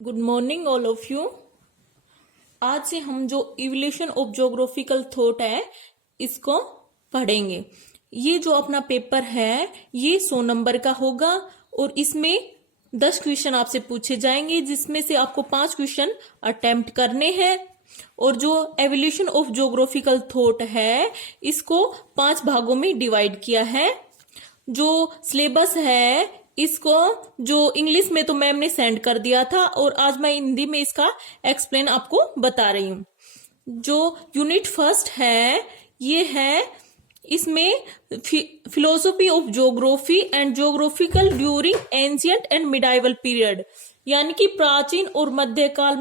Good morning all of you. आज से हम जो इवोल्यूशन ऑफ ज्योग्राफिकल थॉट है इसको पढ़ेंगे। ये जो अपना पेपर है ये 100 नंबर का होगा और इसमें 10 क्वेश्चन आपसे पूछे जाएंगे, जिसमें से आपको 5 क्वेश्चन अटेम्प्ट करने हैं। और जो एवोल्यूशन ऑफ ज्योग्राफिकल थॉट है इसको 5 भागों में डिवाइड किया है। जो सिलेबस है इसको जो इंग्लिश में तो मैम ने सेंड कर दिया था और आज मैं हिंदी में इसका एक्सप्लेन आपको बता रही हूँ। जो यूनिट फर्स्ट है ये है, इसमें philosophy of geography and geographical during ancient and medieval period, यानी कि प्राचीन और मध्यकाल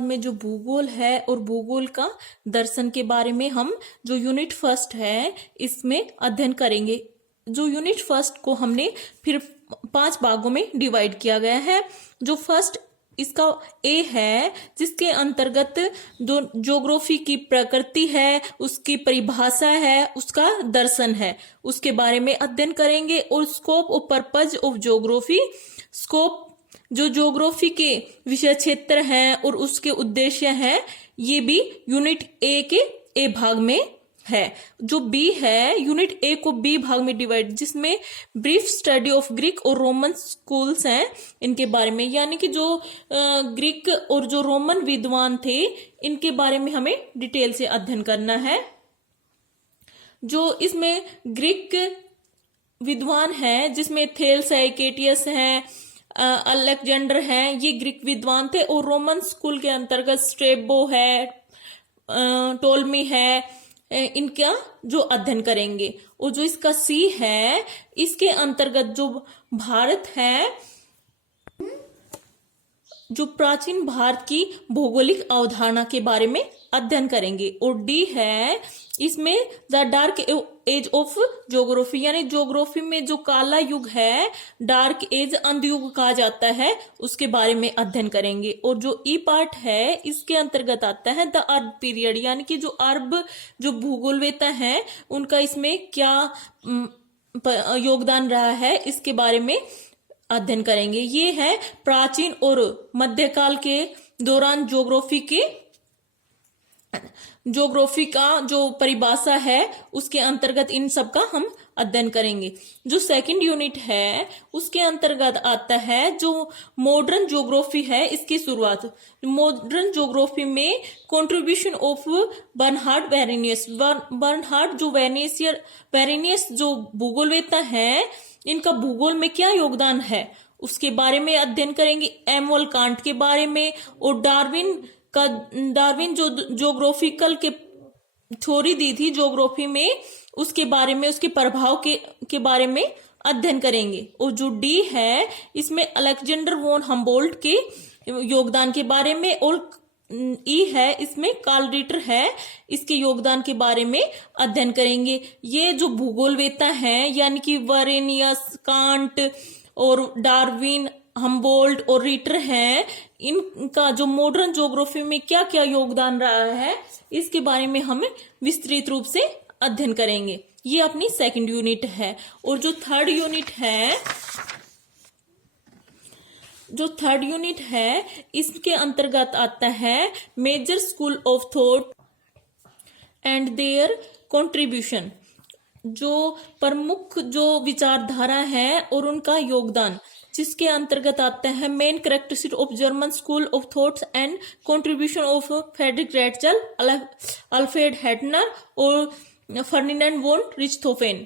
में जो भूगोल है और भूगोल का दर्शन के बारे में हम जो यूनिट फर्स्ट है इसमें अध्ययन करेंगे। जो यूनिट फर्स्ट को हमने फिर 5 भागों में डिवाइड किया गया है। जो फर्स्ट इसका ए है, जिसके अंतर्गत जो ज्योग्राफी की प्रकृति है, उसकी परिभाषा है, उसका दर्शन है, उसके बारे में अध्ययन करेंगे। और स्कोप और पर्पज ऑफ ज्योग्राफी, स्कोप जो ज्योग्राफी के विषय क्षेत्र हैं और उसके उद्देश्य हैं, ये भी यूनिट ए के ए भाग में है। जो बी है, यूनिट ए को बी भाग में डिवाइड, जिसमें ब्रीफ स्टडी ऑफ ग्रीक और रोमन स्कूल्स हैं इनके बारे में, यानी कि जो ग्रीक और जो रोमन विद्वान थे इनके बारे में हमें डिटेल से अध्ययन करना है। जो इसमें ग्रीक विद्वान है जिसमें थेल्स है, केटियस है, अलेक्जेंडर हैं, ये ग्रीक विद्वान थे। और रोमन स्कूल के अंतर्गत स्ट्रेबो है, टोलमी है, इनका जो अध्ययन करेंगे। और जो इसका सी है, इसके अंतर्गत जो भारत है, जो प्राचीन भारत की भौगोलिक अवधारणा के बारे में अध्ययन करेंगे। और डी है, इसमें the dark age of geography, यानी ज्योग्राफी में जो काला युग है, डार्क एज अंधयुग कहा जाता है, उसके बारे में अध्ययन करेंगे। और जो ई पार्ट है इसके अंतर्गत आता है द अरब पीरियड, यानी कि जो अरब जो भूगोलवेत्ता है उनका इसमें क्या योगदान रहा है, इसके बारे में अध्ययन करेंगे। ये है प्राचीन और मध्यकाल के दौरान ज्योग्राफी का जो परिभाषा है उसके अंतर्गत इन सब का हम अध्ययन करेंगे। जो सेकंड यूनिट है उसके अंतर्गत आता है जो मॉडर्न ज्योग्राफी है, इसकी शुरुआत। मॉडर्न ज्योग्राफी में contribution of Bernhard Varenius, Bernhard जो वेरेनियस जो भूगोलवेत्ता है, इनका भूगोल में क्या योगदान है उसके बारे में अध्ययन करेंगे। एमोल कांट के बारे में। और डार्विन जो ज्योग्राफिकल के थ्योरी दी थी ज्योग्राफी में, उसके बारे में, उसके प्रभाव के बारे में अध्ययन करेंगे। और जो डी है इसमें अलेक्जेंडर वॉन हम्बोल्ट के योगदान के बारे में। और ई है इसमें कार्ल रिटर है, इसके योगदान के बारे में अध्ययन करेंगे। ये जो भूगोलवेत्ता हैं यानी कि वेरेनियस, कांट और डार्विन, हम्बोल्ट और रीटर हैं, इनका जो मॉडर्न ज्योग्राफी में क्या क्या योगदान रहा है इसके बारे में हम विस्तृत रूप से अध्ययन करेंगे। ये अपनी सेकंड यूनिट है। और जो थर्ड यूनिट है इसके अंतर्गत आता है major school of thought and their contribution, जो प्रमुख जो विचारधारा है और उनका योगदान, जिसके अंतर्गत आता है main characteristic of German school of thoughts and contribution of Friedrich Ratzel, Alfred Hettner और फर्डिनेंड वॉन रिchthofen,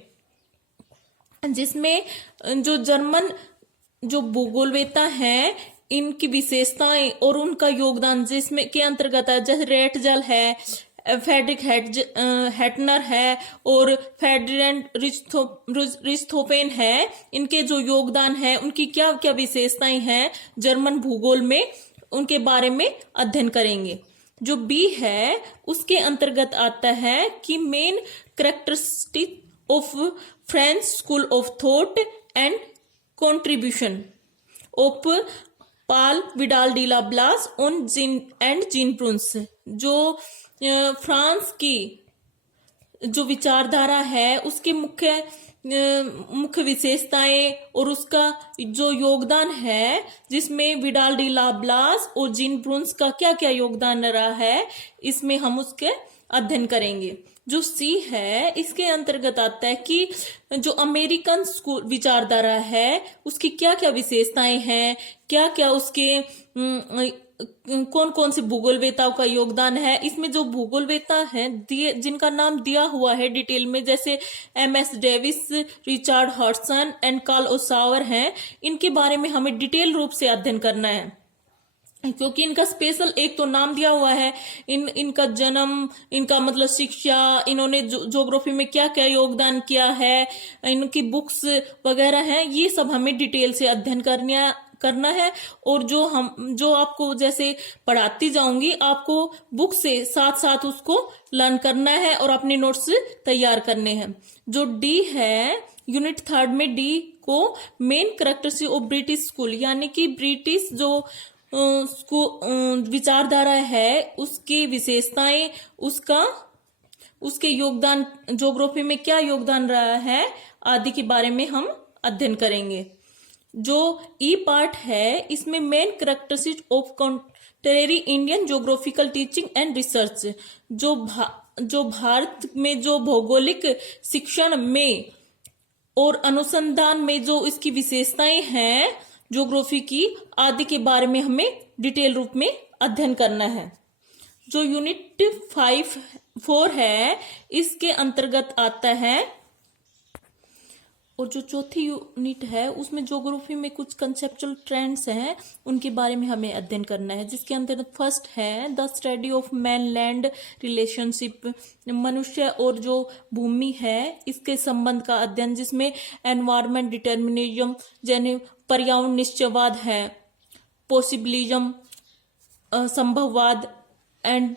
जिसमें जो जर्मन जो भूगोलवेत्ता हैं इनकी विशेषताएं और उनका योगदान जिसमें के अंतर्गत है, जैसे रेटजल है, फ्रेडरिक हेटनर है और फर्डिनेंड रिchthofen है, इनके जो योगदान है, उनकी क्या क्या विशेषताएं हैं जर्मन भूगोल में, उनके बारे में अध्ययन करेंगे। जो बी है उसके अंतर्गत आता है कि main characteristic of French school of thought and contribution of Paul Vidal de la Blache on Jean Brunhes, जो फ्रांस की जो विचारधारा है उसके मुख्य विशेषताएं और उसका जो योगदान है, जिसमें विडाल डी लाब्लास और जीन ब्रून्स का क्या क्या योगदान रहा है, इसमें हम उसके अध्ययन करेंगे। जो सी है इसके अंतर्गत आता है कि जो अमेरिकन स्कूल विचारधारा है उसकी क्या क्या विशेषताएं हैं, क्या क्या उसके कौन कौन से भूगोलवेताओं का योगदान है। इसमें जो भूगोलवेता हैं जिनका नाम दिया हुआ है डिटेल में, जैसे MS Davis, Richard Hartshorne and Carl O Sauer हैं, इनके बारे में हमें डिटेल रूप से अध्ययन करना है, क्योंकि इनका स्पेशल एक तो नाम दिया हुआ है, इनका जन्म, इनका मतलब शिक्षा, इन्होंने ज्योग्राफी में क्या क्या योगदान किया है, इनकी बुक्स वगैरह हैं, ये सब हमें डिटेल से अध्ययन करना है। और जो आपको जैसे पढ़ाती जाऊंगी, आपको बुक से साथ साथ उसको लर्न करना है और अपने नोट्स तैयार करने हैं। जो डी है यूनिट 3 में डी को main characteristic of British school, यानी कि ब्रिटिश जो विचारधारा है उसकी विशेषताएं, उसके योगदान, ज्योग्राफी में क्या योगदान रहा है आदि के बारे में हम अध्ययन करेंगे। जो ई पार्ट है इसमें main characteristic of contemporary Indian geographical teaching and research, जो भारत में जो भौगोलिक शिक्षण में और अनुसंधान में जो इसकी विशेषताएं हैं ज्योग्राफी की आदि के बारे में हमें डिटेल रूप में अध्ययन करना है। जो यूनिट 4 है इसके अंतर्गत आता है, और जो चौथी यूनिट है उसमें ज्योग्राफी में कुछ कंसेप्चुअल ट्रेंड्स हैं, उनके बारे में हमें अध्ययन करना है, जिसके अंतर्गत फर्स्ट है the study of man land relationship, मनुष्य और जो भूमि है इसके संबंध का अध्ययन, जिसमें एनवायरमेंट डिटर्मिनिज्म यानी पर्यावरण निश्चयवाद है, पॉसिबिलिज्म संभववाद एंड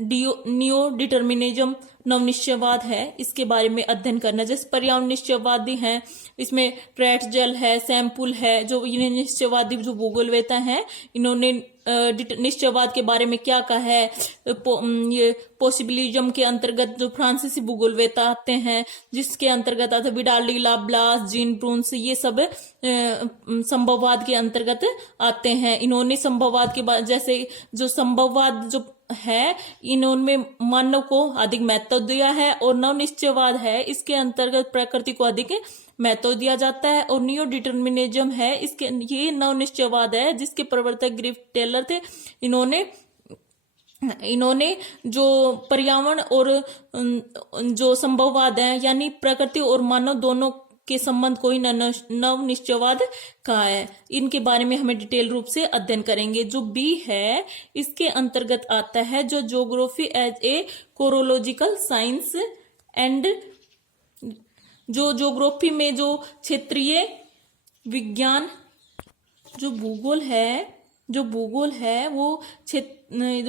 नियो डिटर्मिनिज्म नवनिश्चयवाद है, इसके बारे में अध्ययन करना। जैसे पर्यावरण निश्चयवादी हैं, इसमें प्रेटजेल है, सैम्पुल है, जो ये निश्चयवादी जो भूगोलवेता हैं इन्होंने निश्चयवाद के बारे में क्या कहा है। ये पॉसिबिलिज्म के अंतर्गत जो फ्रांसीसी भूगोलवेता आते हैं, जिसके अंतर्गत आते विडाल डी लाब्लास, जीन ब्रून्स, ये सब संभववाद के अंतर्गत आते हैं। इन्होंने संभववाद के बाद, जैसे जो संभववाद जो है इन्होंने मानव को अधिक महत्व दिया है, और नव निश्चयवाद है इसके अंतर्गत प्रकृति को अधिक महत्व दिया जाता है। और नियो डिटर्मिनिज्म है, इसके ये नव निश्चयवाद है जिसके प्रवर्तक ग्रिफ टेलर थे। इन्होंने जो पर्यावरण और जो संभववाद है यानी प्रकृति और मानव दोनों के संबंध को ही नव निश्चयवाद कहा है। इनके बारे में हमें डिटेल रूप से अध्ययन करेंगे। जो बी है इसके अंतर्गत आता है जो geography as a chorological science and, जो ज्योग्राफी में जो क्षेत्रीय विज्ञान, जो भूगोल है वो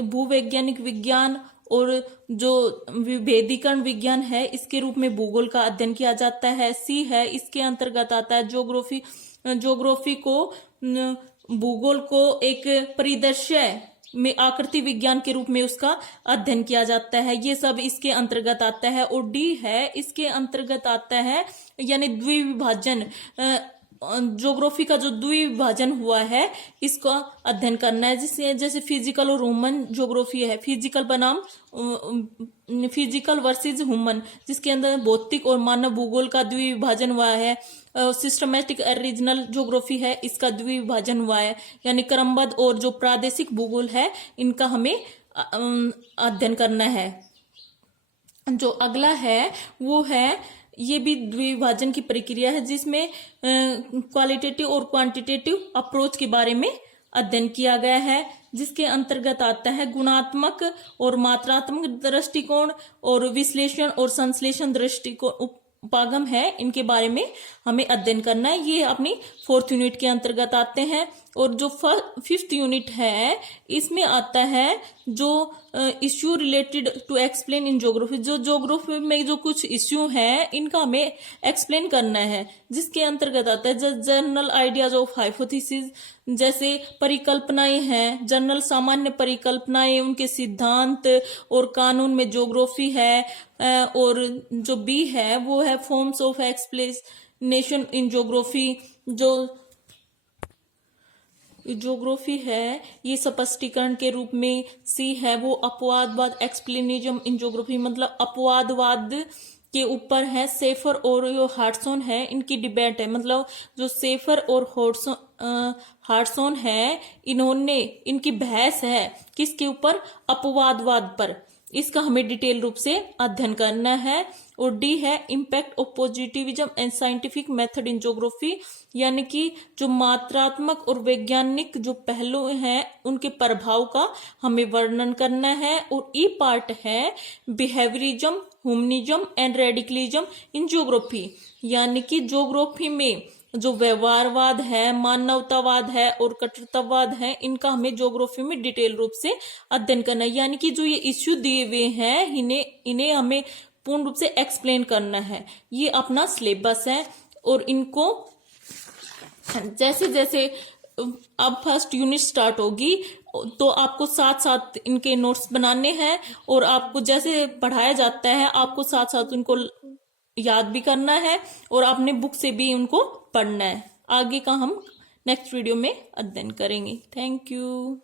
भूवैज्ञानिक विज्ञान और जो विभेदीकरण विज्ञान है इसके रूप में भूगोल का अध्ययन किया जाता है। सी है इसके अंतर्गत आता है ज्योग्राफी को, भूगोल को एक परिदृश्य में आकृति विज्ञान के रूप में उसका अध्ययन किया जाता है, ये सब इसके अंतर्गत आता है। और डी है इसके अंतर्गत आता है यानी द्विविभाजन, ज्योग्राफी का जो द्विविभाजन हुआ है इसका अध्ययन करना है, जिससे जैसे फिजिकल और ह्यूमन ज्योग्राफी है, फिजिकल बनाम फिजिकल वर्सेस ह्यूमन, जिसके अंदर भौतिक और मानव भूगोल का द्विविभाजन हुआ है। सिस्टमैटिक रीजनल ज्योग्राफी है, इसका द्विविभाजन हुआ है, यानी क्रमबद्ध और जो प्रादेशिक भूगोल है इनका हमें अध्ययन करना है। जो अगला है वो है, ये भी द्विविभाजन की प्रक्रिया है जिसमें क्वालिटेटिव और क्वांटिटेटिव अप्रोच के बारे में अध्ययन किया गया है, जिसके अंतर्गत आता है गुणात्मक और मात्रात्मक दृष्टिकोण और विश्लेषण और संश्लेषण दृष्टिकोण उपागम है, इनके बारे में हमें अध्ययन करना है। ये अपनी 4th यूनिट के अंतर्गत आते हैं। और जो 5th यूनिट है इसमें आता है जो issue related to explain in geography, जो ज्योग्राफी में जो कुछ इश्यू हैं इनका हमें एक्सप्लेन करना है, जिसके अंतर्गत आता है जनरल आइडियाज ऑफ हाइपोथेसिस, जैसे परिकल्पनाएं हैं, जनरल सामान्य परिकल्पनाएं, उनके सिद्धांत और कानून में ज्योग्राफी है, और जो बी है वो है forms of explanation in geography. जो ज्योग्राफी है ये स्पष्टीकरण के रूप में। सी है वो अपवादवाद, एक्सप्लेनिज्म इन ज्योग्राफी, मतलब अपवादवाद के ऊपर है। सेफर और जो हार्टसॉन है इनकी डिबेट है, मतलब जो सेफर और हार्टसॉन है इनकी बहस है किसके ऊपर, अपवादवाद पर। इसका हमें डिटेल रूप से अध्ययन करना है। और डी है impact of positivism and scientific method in geography, यानी कि जो मात्रात्मक और वैज्ञानिक जो पहलू हैं उनके प्रभाव का हमें वर्णन करना है। और ई पार्ट है behaviourism, humanism and radicalism in geography, यानी कि ज्योग्राफी में जो व्यवहारवाद है, मानवतावाद है और कट्टरतावाद है, इनका हमें ज्योग्राफी में डिटेल रूप से अध्ययन करना है। यानी कि जो ये इश्यू दिए हुए हैं इन्हें हमें पूर्ण रूप से एक्सप्लेन करना है। ये अपना सिलेबस है। और इनको जैसे जैसे अब फर्स्ट यूनिट स्टार्ट होगी तो आपको साथ साथ इनके नोट्स बनाने हैं, और आपको जैसे पढ़ाया जाता है आपको साथ साथ उनको याद भी करना है, और आपने बुक से भी उनको पढ़ना है। आगे का हम नेक्स्ट वीडियो में अध्ययन करेंगे। Thank you.